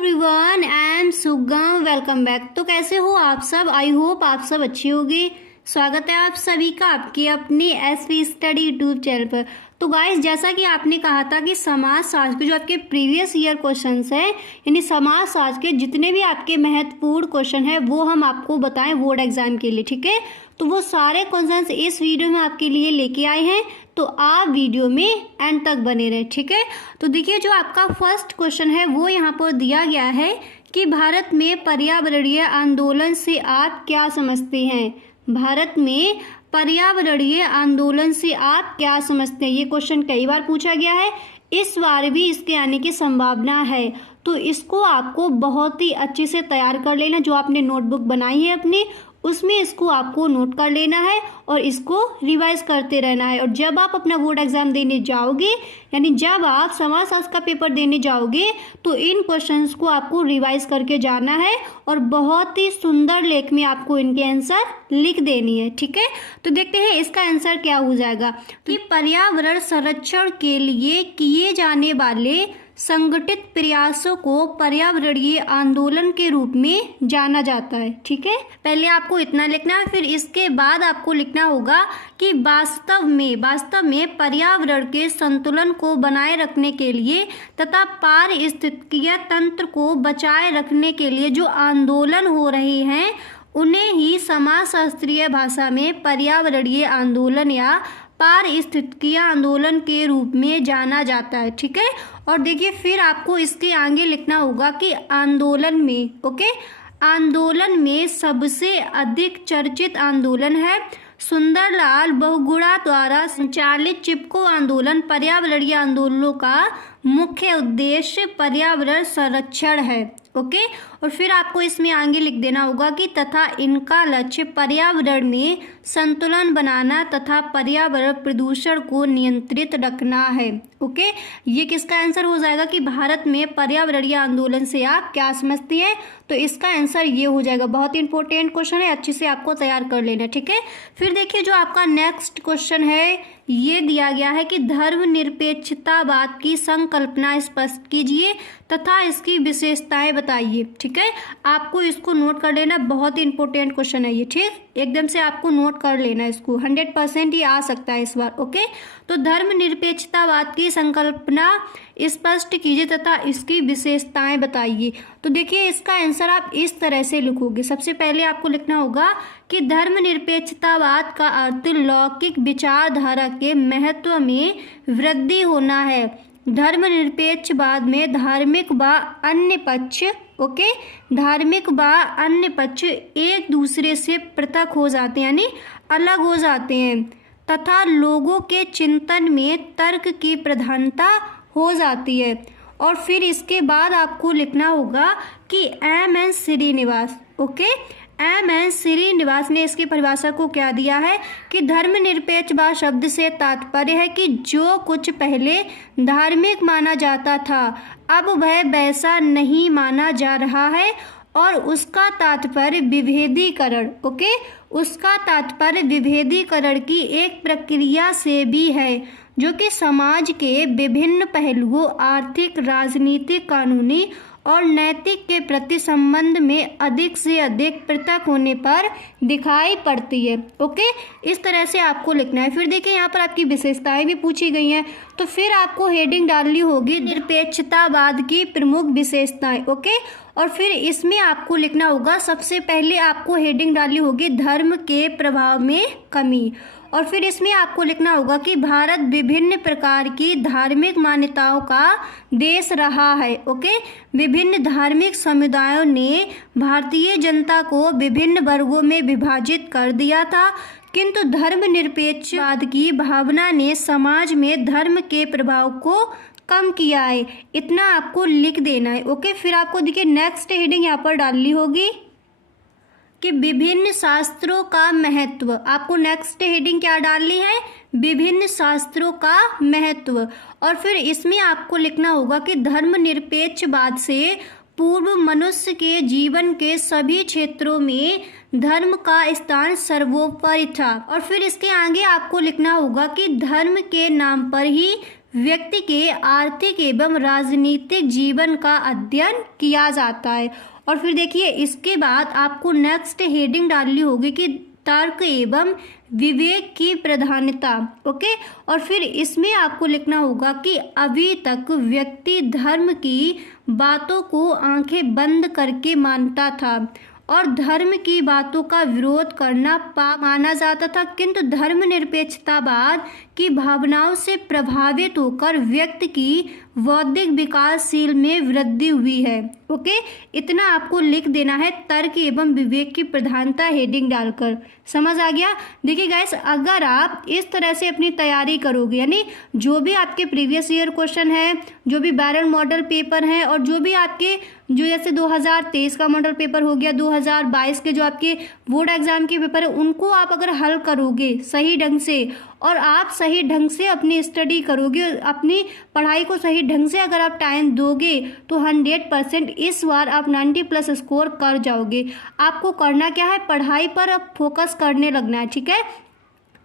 Everyone, I am सुगम। Welcome back. तो कैसे हो आप सब? आई होप आप सब अच्छी होगी। स्वागत है आप सभी का आपकी अपनी एसवी स्टडी यूट्यूब चैनल पर। तो गाइस, जैसा कि आपने कहा था कि समाजशास्त्र के जो आपके प्रीवियस ईयर क्वेश्चंस हैं, यानी समाजशास्त्र के जितने भी आपके महत्वपूर्ण क्वेश्चन हैं वो हम आपको बताएं बोर्ड एग्जाम के लिए, ठीक है। तो वो सारे क्वेश्चंस इस वीडियो में आपके लिए लेके आए हैं, तो आप वीडियो में एंड तक बने रहे, ठीक है। तो देखिए, जो आपका फर्स्ट क्वेश्चन है वो यहाँ पर दिया गया है कि भारत में पर्यावरणीय आंदोलन से आप क्या समझते हैं। भारत में पर्यावरणीय आंदोलन से आप क्या समझते हैं, ये क्वेश्चन कई बार पूछा गया है, इस बार भी इसके आने की संभावना है। तो इसको आपको बहुत ही अच्छे से तैयार कर लेना। जो आपने नोटबुक बनाई है अपनी, उसमें इसको आपको नोट कर लेना है और इसको रिवाइज करते रहना है। और जब आप अपना बोर्ड एग्जाम देने जाओगे, यानी जब आप समाजशास्त्र का पेपर देने जाओगे, तो इन क्वेश्चंस को आपको रिवाइज करके जाना है और बहुत ही सुंदर लेख में आपको इनके आंसर लिख देनी है, ठीक है। तो देखते हैं इसका आंसर क्या हो जाएगा। तो पर्यावरण संरक्षण के लिए किए जाने वाले संगठित प्रयासों को पर्यावरणीय आंदोलन के रूप में जाना जाता है, ठीक है। पहले आपको इतना लिखना है, फिर इसके बाद आपको लिखना होगा कि वास्तव में पर्यावरण के संतुलन को बनाए रखने के लिए तथा पारिस्थितिकीय तंत्र को बचाए रखने के लिए जो आंदोलन हो रहे हैं उन्हें ही समाजशास्त्रीय भाषा में पर्यावरणीय आंदोलन या पारिस्थितिकीय आंदोलन के रूप में जाना जाता है, ठीक है। और देखिए, फिर आपको इसके आगे लिखना होगा कि आंदोलन में, ओके, आंदोलन में सबसे अधिक चर्चित आंदोलन है सुंदरलाल बहुगुणा द्वारा संचालित चिपको आंदोलन। पर्यावरणीय आंदोलनों का मुख्य उद्देश्य पर्यावरण संरक्षण है, ओके। और फिर आपको इसमें आगे लिख देना होगा कि तथा इनका लक्ष्य पर्यावरण में संतुलन बनाना तथा पर्यावरण प्रदूषण को नियंत्रित रखना है, ओके। ये किसका आंसर हो जाएगा कि भारत में पर्यावरणीय आंदोलन से आप क्या समझती हैं। तो इसका आंसर ये हो जाएगा। बहुत इंपॉर्टेंट क्वेश्चन है, अच्छे से आपको तैयार कर लेना, ठीक है। फिर देखिए, जो आपका नेक्स्ट क्वेश्चन है ये दिया गया है कि धर्मनिरपेक्षतावाद की संकल्पना स्पष्ट कीजिए तथा इसकी विशेषताएं बताइए, ठीक है। आपको इसको नोट कर लेना, बहुत ही इंपॉर्टेंट क्वेश्चन है ये, ठीक। एकदम से आपको नोट कर लेना इसको, 100% ही आ सकता है इस बार, ओके। तो धर्मनिरपेक्षतावाद की संकल्पना स्पष्ट कीजिए तथा इसकी विशेषताएं बताइए। तो देखिए, इसका आंसर आप इस तरह से लिखोगे। सबसे पहले आपको लिखना होगा कि धर्मनिरपेक्षतावाद का अर्थ लौकिक विचारधारा के महत्व में वृद्धि होना है। धर्मनिरपेक्षवाद में धार्मिक व अन्य पक्ष, ओके, धार्मिक व अन्य पक्ष एक दूसरे से पृथक हो जाते हैं, यानी अलग हो जाते हैं, तथा लोगों के चिंतन में तर्क की प्रधानता हो जाती है। और फिर इसके बाद आपको लिखना होगा कि M N. Srinivas, okay, M N. Srinivas ने इसकी परिभाषा को क्या दिया है कि धर्मनिरपेक्षवाद शब्द से तात्पर्य है कि जो कुछ पहले धार्मिक माना जाता था अब वह वैसा नहीं माना जा रहा है, और उसका तात्पर्य विभेदीकरण, ओके, उसका तात्पर्य विभेदीकरण की एक प्रक्रिया से भी है जो कि समाज के विभिन्न पहलुओं आर्थिक, राजनीतिक, कानूनी और नैतिक के प्रति संबंध में अधिक से अधिक पृथक होने पर दिखाई पड़ती है, ओके। इस तरह से आपको लिखना है। फिर देखिए, यहाँ पर आपकी विशेषताएं भी पूछी गई हैं, तो फिर आपको हेडिंग डालनी होगी निरपेक्षतावाद की प्रमुख विशेषताएं, ओके। और फिर इसमें आपको लिखना होगा, सबसे पहले आपको हेडिंग डालनी होगी धर्म के प्रभाव में कमी। और फिर इसमें आपको लिखना होगा कि भारत विभिन्न प्रकार की धार्मिक मान्यताओं का देश रहा है, ओके। विभिन्न धार्मिक समुदायों ने भारतीय जनता को विभिन्न वर्गों में विभाजित कर दिया था, किंतु धर्मनिरपेक्षवाद की भावना ने समाज में धर्म के प्रभाव को कम किया है। इतना आपको लिख देना है, ओके। फिर आपको देखिए, नेक्स्ट हेडिंग यहाँ पर डालनी होगी कि विभिन्न शास्त्रों का महत्व। आपको नेक्स्ट हेडिंग क्या डालनी है? विभिन्न शास्त्रों का महत्व। और फिर इसमें आपको लिखना होगा कि धर्मनिरपेक्षवाद से पूर्व मनुष्य के जीवन के सभी क्षेत्रों में धर्म का स्थान सर्वोपरि था। और फिर इसके आगे आपको लिखना होगा कि धर्म के नाम पर ही व्यक्ति के आर्थिक एवं राजनीतिक जीवन का अध्ययन किया जाता है। और फिर देखिए इसके बाद आपको नेक्स्ट हेडिंग डालनी होगी कि तर्क एवं विवेक की प्रधानता। ओके, और फिर इसमें आपको लिखना होगा कि अभी तक व्यक्ति धर्म की बातों को आंखें बंद करके मानता था और धर्म की बातों का विरोध करना पाप माना जाता था, किंतु धर्मनिरपेक्षतावाद की भावनाओं से प्रभावित होकर व्यक्ति की बौद्धिक विकासशील में वृद्धि हुई है। ओके, इतना आपको लिख देना है तर्क एवं विवेक की प्रधानता हेडिंग डालकर। समझ आ गया? देखिए गाइस, अगर आप इस तरह से अपनी तैयारी करोगे, यानी जो भी आपके प्रीवियस ईयर क्वेश्चन है, जो भी बैरल मॉडल पेपर हैं और जो भी आपके जो जैसे 2023 का मॉडल पेपर हो गया, 2022 के जो आपके बोर्ड एग्जाम के पेपर है, उनको आप अगर हल करोगे सही ढंग से और आप सही ढंग से अपनी स्टडी करोगे, अपनी पढ़ाई को सही ढंग से अगर आप टाइम दोगे तो 100% इस बार आप 90+ स्कोर कर जाओगे। आपको करना क्या है, पढ़ाई पर अब फोकस करने लगना है। ठीक है,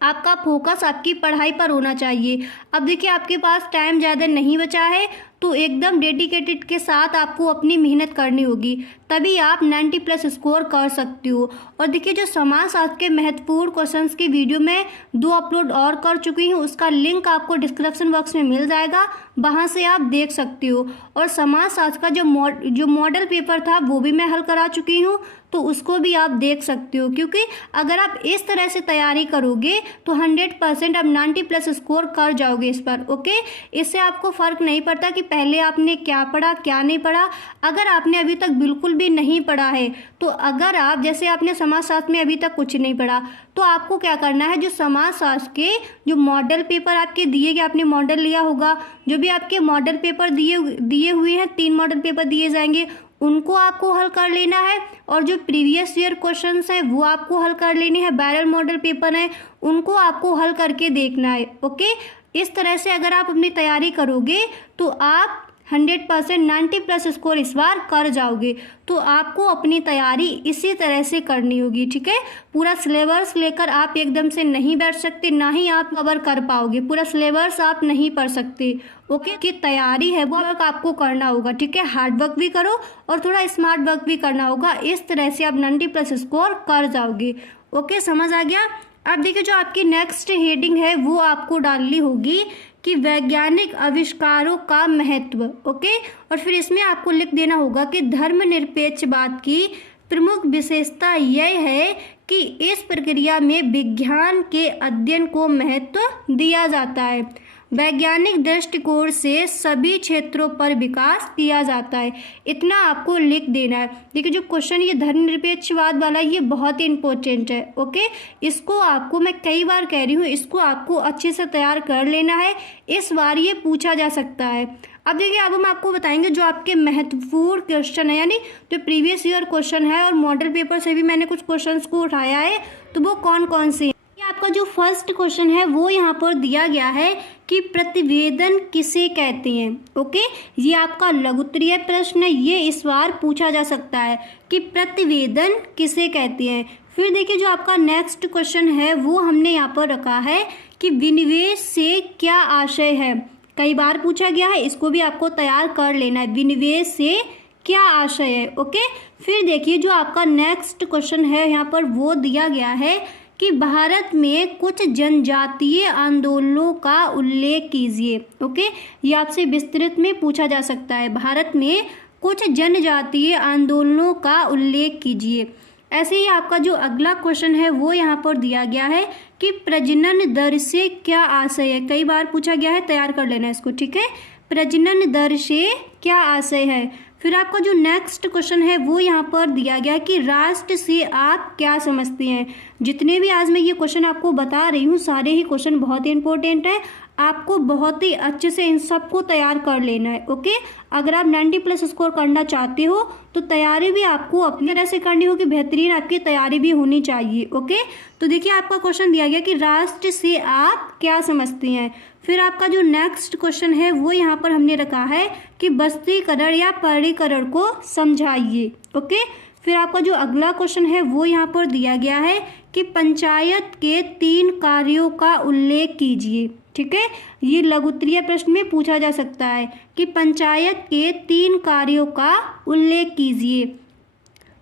आपका फोकस आपकी पढ़ाई पर होना चाहिए। अब देखिए आपके पास टाइम ज़्यादा नहीं बचा है, तो एकदम डेडिकेटेड के साथ आपको अपनी मेहनत करनी होगी, तभी आप 90+ स्कोर कर सकते हो। और देखिए जो समाजशास्त्र के महत्वपूर्ण क्वेश्चंस की वीडियो मैं 2 अपलोड और कर चुकी हूँ, उसका लिंक आपको डिस्क्रिप्शन बॉक्स में मिल जाएगा, वहाँ से आप देख सकते हो। और समाजशास्त्र का जो मॉडल पेपर था वो भी मैं हल करा चुकी हूँ, तो उसको भी आप देख सकते हो। क्योंकि अगर आप इस तरह से तैयारी करोगे तो 100% आप 90+ स्कोर कर जाओगे इस पर। ओके, इससे आपको फ़र्क नहीं पड़ता कि पहले आपने क्या पढ़ा क्या नहीं पढ़ा। अगर आपने अभी तक बिल्कुल भी नहीं पढ़ा है, तो अगर आप जैसे आपने समाजशास्त्र में अभी तक कुछ नहीं पढ़ा, तो आपको क्या करना है, जो समाजशास्त्र के जो मॉडल पेपर आपके दिए गए, आपने मॉडल लिया होगा, जो भी आपके मॉडल पेपर दिए हुए हैं, 3 मॉडल पेपर दिए जाएंगे, उनको आपको हल कर लेना है। और जो प्रीवियस ईयर क्वेश्चंस हैं वो आपको हल कर लेने हैं, बैरल मॉडल पेपर हैं उनको आपको हल करके देखना है। ओके, इस तरह से अगर आप अपनी तैयारी करोगे तो आप 100% 90+ स्कोर इस बार कर जाओगे। तो आपको अपनी तैयारी इसी तरह से करनी होगी। ठीक है, पूरा सिलेबस लेकर आप एकदम से नहीं बैठ सकते, ना ही आप कवर कर पाओगे। पूरा सिलेबस आप नहीं पढ़ सकते। ओके, की तैयारी है वो आपको करना होगा। ठीक है, हार्ड वर्क भी करो और थोड़ा स्मार्ट वर्क भी करना होगा, इस तरह से आप 90+ स्कोर कर जाओगे। ओके, समझ आ गया? अब देखिए जो आपकी नेक्स्ट हेडिंग है वो आपको डालनी होगी कि वैज्ञानिक आविष्कारों का महत्व। ओके, और फिर इसमें आपको लिख देना होगा कि धर्मनिरपेक्षवाद की प्रमुख विशेषता यह है कि इस प्रक्रिया में विज्ञान के अध्ययन को महत्व दिया जाता है। वैज्ञानिक दृष्टिकोण से सभी क्षेत्रों पर विकास किया जाता है। इतना आपको लिख देना है। देखिए जो क्वेश्चन ये धर्मनिरपेक्षवाद वाला ये बहुत ही इंपॉर्टेंट है। ओके, इसको आपको मैं कई बार कह रही हूँ, इसको आपको अच्छे से तैयार कर लेना है, इस बार ये पूछा जा सकता है। अब देखिए अब हम आपको बताएंगे जो आपके महत्वपूर्ण क्वेश्चन है, यानी जो प्रीवियस ईयर क्वेश्चन है और मॉडल पेपर से भी मैंने कुछ क्वेश्चंस को उठाया है, तो वो कौन कौन से हैं। आपका जो फर्स्ट क्वेश्चन है वो यहाँ पर दिया गया है कि प्रतिवेदन किसे कहते हैं। ओके, ये आपका लघुत्तरीय प्रश्न है, ये इस बार पूछा जा सकता है कि प्रतिवेदन किसे कहते हैं। फिर देखिए जो आपका नेक्स्ट क्वेश्चन है वो हमने यहाँ पर रखा है कि विनिवेश से क्या आशय है। कई बार पूछा गया है, इसको भी आपको तैयार कर लेना है, विनिवेश से क्या आशय है। ओके, फिर देखिए जो आपका नेक्स्ट क्वेश्चन है यहाँ पर वो दिया गया है कि भारत में कुछ जनजातीय आंदोलनों का उल्लेख कीजिए। ओके, ये आपसे विस्तृत में पूछा जा सकता है, भारत में कुछ जनजातीय आंदोलनों का उल्लेख कीजिए। ऐसे ही आपका जो अगला क्वेश्चन है वो यहाँ पर दिया गया है कि प्रजनन दर से क्या आशय है। कई बार पूछा गया है, तैयार कर लेना इसको। ठीक है, प्रजनन दर से क्या आशय है। फिर आपका जो नेक्स्ट क्वेश्चन है वो यहाँ पर दिया गया कि राष्ट्र से आप क्या समझते हैं। जितने भी आज मैं ये क्वेश्चन आपको बता रही हूँ सारे ही क्वेश्चन बहुत ही इंपॉर्टेंट है, आपको बहुत ही अच्छे से इन सबको तैयार कर लेना है। ओके, अगर आप 90+ स्कोर करना चाहते हो तो तैयारी भी आपको अपनी तरह से करनी होगी, बेहतरीन आपकी तैयारी भी होनी चाहिए। ओके, तो देखिए आपका क्वेश्चन दिया गया कि राष्ट्र से आप क्या समझते हैं। फिर आपका जो नेक्स्ट क्वेश्चन है वो यहाँ पर हमने रखा है कि बस्तीकरण या पहरीकरण को समझाइए। ओके, फिर आपका जो अगला क्वेश्चन है वो यहाँ पर दिया गया है कि पंचायत के 3 कार्यों का उल्लेख कीजिए। ठीक है, ये लघुत्तरीय प्रश्न में पूछा जा सकता है कि पंचायत के 3 कार्यों का उल्लेख कीजिए।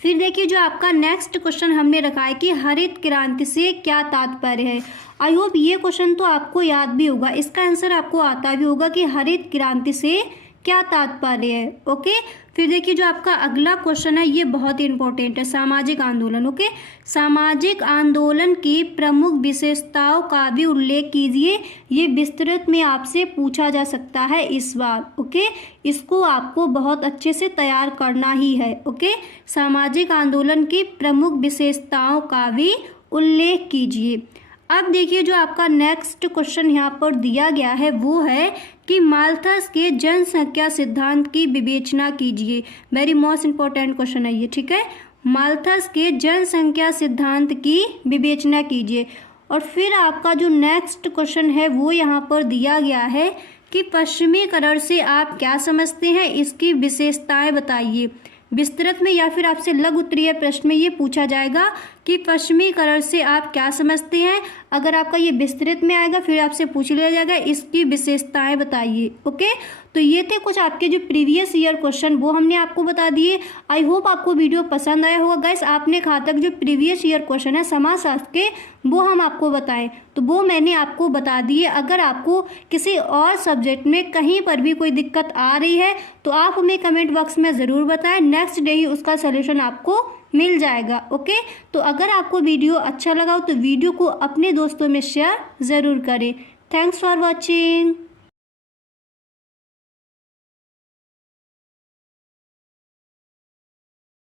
फिर देखिए जो आपका नेक्स्ट क्वेश्चन हमने रखा है कि हरित क्रांति से क्या तात्पर्य है। आई होप ये क्वेश्चन तो आपको याद भी होगा, इसका आंसर आपको आता भी होगा कि हरित क्रांति से क्या तात्पर्य है। ओके, फिर देखिए जो आपका अगला क्वेश्चन है ये बहुत ही इंपॉर्टेंट है, सामाजिक आंदोलन। ओके, सामाजिक आंदोलन की प्रमुख विशेषताओं का भी उल्लेख कीजिए। ये विस्तृत में आपसे पूछा जा सकता है इस बार। ओके, इसको आपको बहुत अच्छे से तैयार करना ही है। ओके, सामाजिक आंदोलन की प्रमुख विशेषताओं का भी उल्लेख कीजिए। अब देखिए जो आपका नेक्स्ट क्वेश्चन यहाँ पर दिया गया है वो है कि माल्थस के जनसंख्या सिद्धांत की विवेचना कीजिए। वेरी मोस्ट इंपॉर्टेंट क्वेश्चन है ये। ठीक है, माल्थस के जनसंख्या सिद्धांत की विवेचना कीजिए। और फिर आपका जो नेक्स्ट क्वेश्चन है वो यहाँ पर दिया गया है कि पश्चिमीकरण से आप क्या समझते हैं, इसकी विशेषताएं बताइए। विस्तृत में या फिर आपसे लघु उत्तरीय प्रश्न में ये पूछा जाएगा कि पश्चिमीकरण से आप क्या समझते हैं। अगर आपका ये विस्तृत में आएगा फिर आपसे पूछ लिया जाएगा इसकी विशेषताएं बताइए। ओके, तो ये थे कुछ आपके जो प्रीवियस ईयर क्वेश्चन वो हमने आपको बता दिए। आई होप आपको वीडियो पसंद आया होगा गाइस। आपने कहा तक जो प्रीवियस ईयर क्वेश्चन है समाजशास्त्र के वो हम आपको बताएं, तो वो मैंने आपको बता दिए। अगर आपको किसी और सब्जेक्ट में कहीं पर भी कोई दिक्कत आ रही है तो आप हमें कमेंट बॉक्स में ज़रूर बताएं, नेक्स्ट डे ही उसका सलूशन आपको मिल जाएगा। ओके, तो अगर आपको वीडियो अच्छा लगा हो तो वीडियो को अपने दोस्तों में शेयर ज़रूर करें। Thanks for watching.